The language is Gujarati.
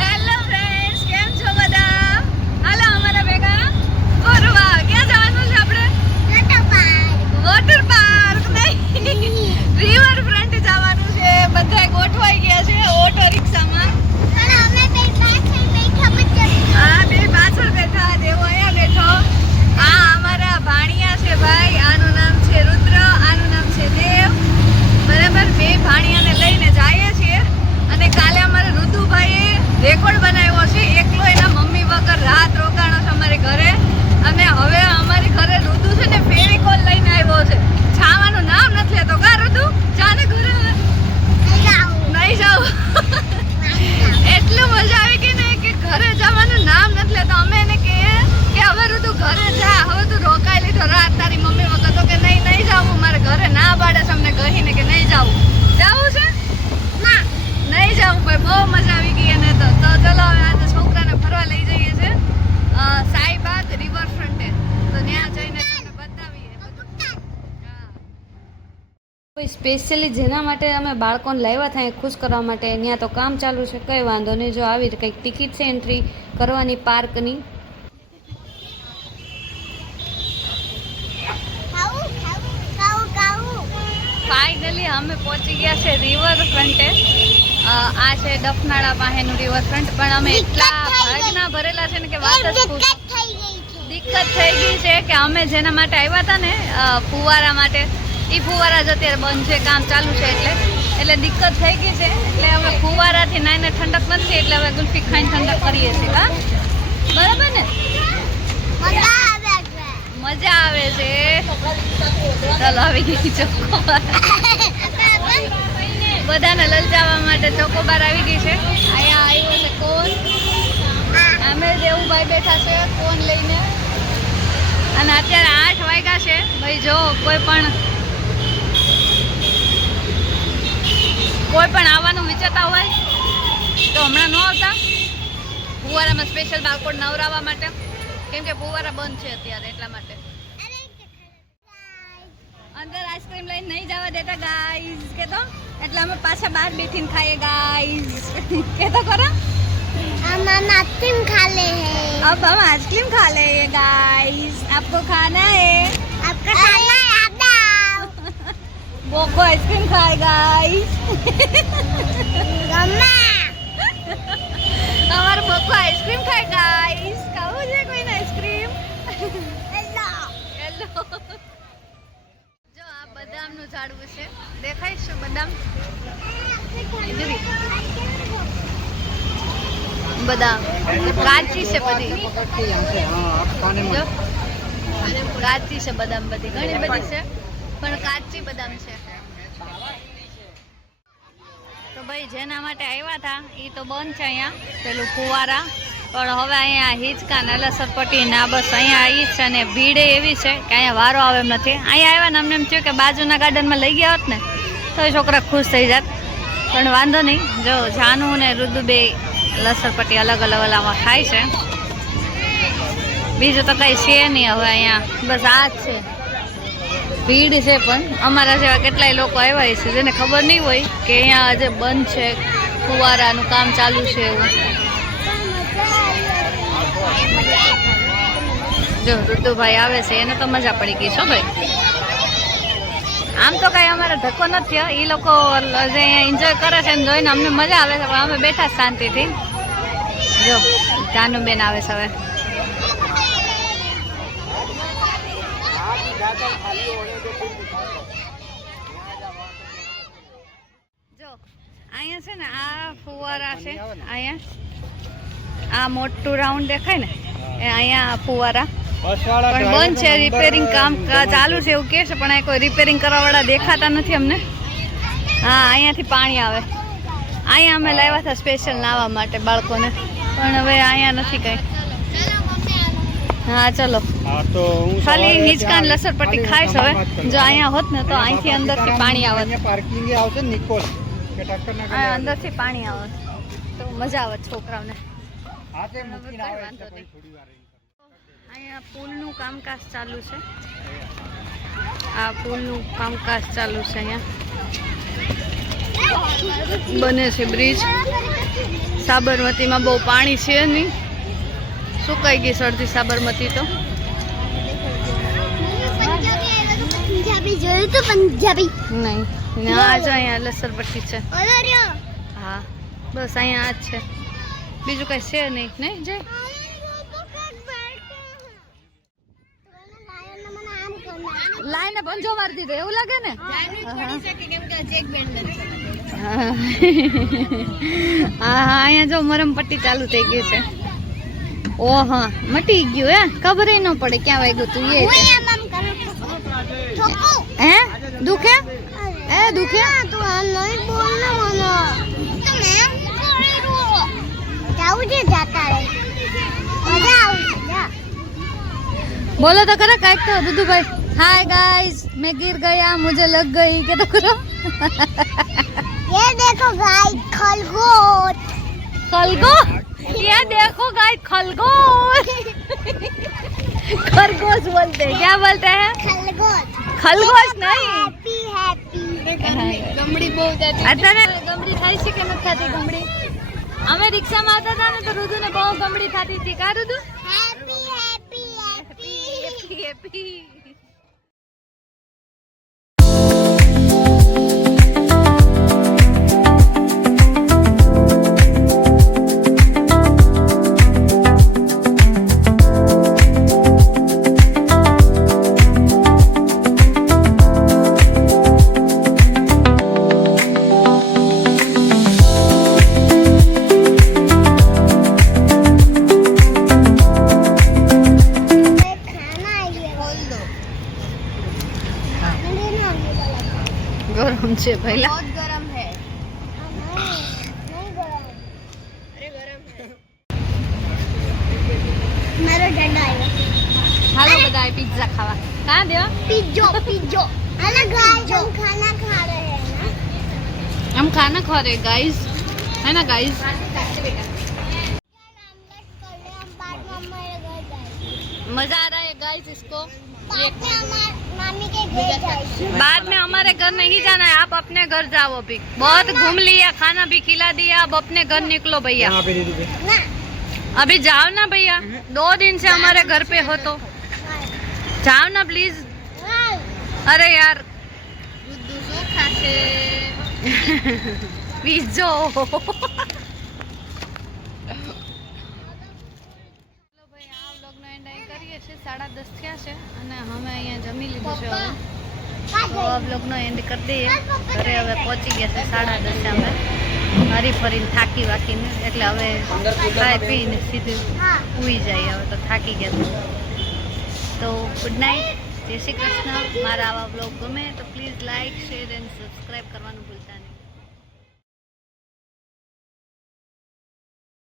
હેલો ફ્રેન્ડ્સ, કેમ છો બધા? હાલો અમારા ભેગા ફરવા. ક્યાં જવાનું છે આપણે? વોટર પાર્ક નહીં, રિવર ફ્રન્ટ જવાનું છે. બધા ગોઠવાઈ ગયા છે ઓટો રિક્ષામાં. હા, બે પાછળ બેઠા, દેવો અહીંયા બેઠો. આ અમારા ભાણિયા છે ભાઈ. આનું નામ છે રુદ્ર, આનું નામ છે દેવ. બરાબર, બે ભાણિયાને લઈને જઈએ છીએ. અને કાલે અમારે ઋતુભાઈએ રેકોર્ડ બનાવ્યો છે. એકલો એના મમ્મી વગર રાત રોકાણો છે અમારે ઘરે. અને હવે અમારી ઘરે ઋતુ છે ને ફેવિકોલ લઈને આવ્યો છે. છાવાનું નામ નથી લેતો. કા ઋતુ, જાને ઘરે નહીં જાવ. એટલું મજા આવી ગઈ ને કે ઘરે જવાનું નામ નથી લેતો. અમે એને કહીએ કે હવે ઋતુ ઘરે જા, હવે તું રોકાઈ લીધો રાત તારી મમ્મી વગર. તો કે નહીં જાવું, મારે ઘરે ના પાડે છે અમને કહીને કે નહીં જાવું. જાવું છે? નહીં જાવું ભાઈ, બહુ મજા આવી ગઈ એને. તો ચલો હવે આજે છોકરાને ફરવા લઈ જઈએ છીએ સાઈબાગ રિવર ફ્રન્ટે. તો ત્યાં જઈને તમને બતાવીએ બધું. સ્પેશિયલી જેના માટે અમે બાળકોને લાવ્યા હતા ખુશ કરવા માટે, ત્યાં તો કામ ચાલુ છે. કંઈ વાંધો નહીં, જો આવી કંઈક ટિકિટ છે એન્ટ્રી કરવાની પાર્કની. ફાઇનલી અમે પહોંચી ગયા છે રિવર ફ્રન્ટે. આ છે ડફનાળા પાસેનું રિવર ફ્રન્ટ. પણ અમે એટલા ભાગના ભરેલા છે ને કે વાત જ દિક્કત થઈ ગઈ છે કે અમે જેના માટે આવ્યા હતા ને ફુવારા માટે, એ ફુવારા જ અત્યારે બંધ છે, કામ ચાલુ છે. એટલે દિક્કત થઈ ગઈ છે. એટલે હવે ફુવારાથી નાઈને ઠંડક નથી, એટલે હવે ગુલ્ફી ખાઈને ઠંડક કરીએ છીએ. હા, બરાબર ને? મજા આવે છે. ચાલો આવી ગઈ ચોકોબાર. બધાને લલચાવવા માટે ચોકોબાર આવી ગઈ છે. અહીંયા આવ્યો છે કોન. અમે દેવુભાઈ બેઠા છે કોન લઈને. અને અત્યારે 8 વાગ્યા છે ભાઈ. જો કોઈ પણ આવવાનું વિચારતા હોય તો હમણાં ન આવતા. ફુવારામાં સ્પેશિયલ બાળકોને નવરાવવા માટે, કેમ કે ફુવારા બંધ છે અત્યારે, એટલા માટે. અંદર આઈસ્ક્રીમ લઈને નહીં જવા દેતા ગાઈઝ કે તો, એટલે અમે પાછા બહાર બેઠીને ખાઈએ ગાઈઝ કે તો કરો. हम आइसक्रीम खा ले हैं. अब हम आइसक्रीम खा ले हैं गाइस. आपको खाना है? आपका खाना है? आप दाओ. बोको आइसक्रीम खाए गाइस. मम्मा हमारा बोको आइसक्रीम खाए गाइस. खाओ जे कोई ना आइसक्रीम. Hello hello. जो આ બદામનું ઝાડવું છે, દેખાય છે બદામ? બદામ કાચી છે બધી. કાચી છે બદામ બધી, ઘણી બધી છે પણ કાચી બદામ છે. તો ભાઈ જેના માટે આવ્યા હતા એ તો બંધ છે અહીંયા પેલું ફુવારા. પણ હવે અહીંયા હિંચકા ને લસરપટ્ટી ને બસ અહીંયા આવી છે. અને ભીડ એવી છે કે અહીંયા વારો આવે એમ નથી. અહીંયા આવ્યા ને અમને એમ થયું કે બાજુના ગાર્ડનમાં લઈ ગયા હોત ને તો એ છોકરા ખુશ થઈ જાત. પણ વાંધો નહીં, જો જાનુ ને રુદુ બે લસરપટ્ટી અલગ અલગ ખાય છે. બીજું તો કઈ છે નહીં હવે અહીંયા, બસ આ જ છે. ભીડ છે પણ અમારા જેવા કેટલાય લોકો આવ્યા છે જેને ખબર નહીં હોય કે અહીંયા આજે બંધ છે, ફુવારાનું કામ ચાલુ છે એવું. જો ઋતુભાઈ આવે છે, એને તો મજા પડી ગઈ છો ભાઈ. આમ તો કઈ અમારે ધક્કો નથી થયો. એ લોકો જે એન્જોય કરે છે ને જોઈને અમને મજા આવે છે. પણ અમે બેઠા શાંતિથી. જો જાનુબેન આવે છે હવે. જો અહીંયા છે ને આ ફુવારા છે. અહીંયા આ મોટું રાઉન્ડ દેખાય ને એ અહીંયા ફુવારા પણ બંધ છે. રિપેરિંગ કામ ચાલુ છે એવું કહે છે, પણ અહીં કોઈ રિપેરિંગ કરવાવાળા દેખાતા નથી અમને. હા, અહીંયાથી પાણી આવે. અહીંયા અમે લાવ્યા હતા સ્પેશિયલ નાહવા માટે બાળકોને, પણ હવે અહીંયા નથી કંઈ. હા ચલો, ખાલી હિંચકા લસરપટ્ટી ખાઈશ હવે. જો અહીંયા હોત ને તો અહીંથી અંદરથી પાણી આવત. અંદરથી પાણી આવત તો મજા આવત છોકરાઓને. અહીંયા પુલનું કામકાજ ચાલુ છે. આ પુલનું કામકાજ ચાલુ છે અહીંયા. બને છે બ્રિજ. સાબરમતીમાં બહુ પાણી છે નહીં, સુકાઈ ગઈ અડધી સાબરમતી તો. પંજાબી જોયું તો પંજાબી નહીં ના જ અહીંયા લસરપટ્ટી છે. હા બસ અહીંયા આ જ છે, બીજું કઈ છે નહીં. નહીં જય લાઈને પંજો મારી દીધો એવું લાગે ને. હા અહીંયા જો મરમ પટ્ટી ચાલુ થઈ ગઈ છે. ઓહ મટી ગયું હે, ખબર ન પડે ક્યાં વાગ્યું તું. એ હે દુખે એ દુખે તું આમ નહીં બોલ ને મને. તમે જાવું છે જાતા રહે મજા આવશે જા. बोलो तो करो काट तो दुदू भाई. हाय गाइस मैं गिर गया मुझे लग गई क्या तो करो. ये देखो गाय खरगोश. खरगोश ये देखो गाय खरगोश. खरगोश बोलते हैं, क्या बोलते हैं? खरगोश. खरगोश नहीं. Happy happy. गमड़ी બહુ જાતી. અત્યારે ગમડી થાય છે કે નથી થતી ગમડી? અમે રિક્ષામાં આવતા હતા ને તો રુદુ ને બહુ ગમડી થતી હતી. કા રુદુ? Happy happy happy. હેપી. गरम છે પહેલા. बहुत गरम है. नहीं गरम. अरे गरम है. मारो डंडा आयो. હાલો બધા પિઝા ખાવા. કहाँ દેવા? पिज्जो पिज्जो. अरे गाइस हम खाना खा रहे हैं ना. हम खाना खा रहे गाइस, है ना गाइस? मजा आ रहा है गाइस इसको. मामी के घर जाएंगे. बाद में हमारे घर नहीं जाना है, आप अपने घर जाओ. अभी बहुत घूम लिया, खाना भी खिला दिया, अब अपने घर निकलो भैया. ना अभी जाओ ना भैया, 2 दिन से हमारे घर पे हो तो जाओ ना प्लीज. अरे यार पिज्जो. साढ़े 10 થયા છે અને અમે અહીંયા જમી લીધું છે. હવે તો આ બ્લોગનો એન્ડ કરી દઈએ. ઘરે હવે પહોંચી ગયા છે 10:30. અમે હરી ફરીને થાકી વાકીને એટલે હવે ખાઈ પીને સીધું સૂઈ જાય. હવે તો થાકી ગયા છે. તો ગુડ નાઇટ, જય શ્રી કૃષ્ણ. મારા આવા બ્લોગ ગમે તો please like share and subscribe કરવાનું ભૂલતા નહીં.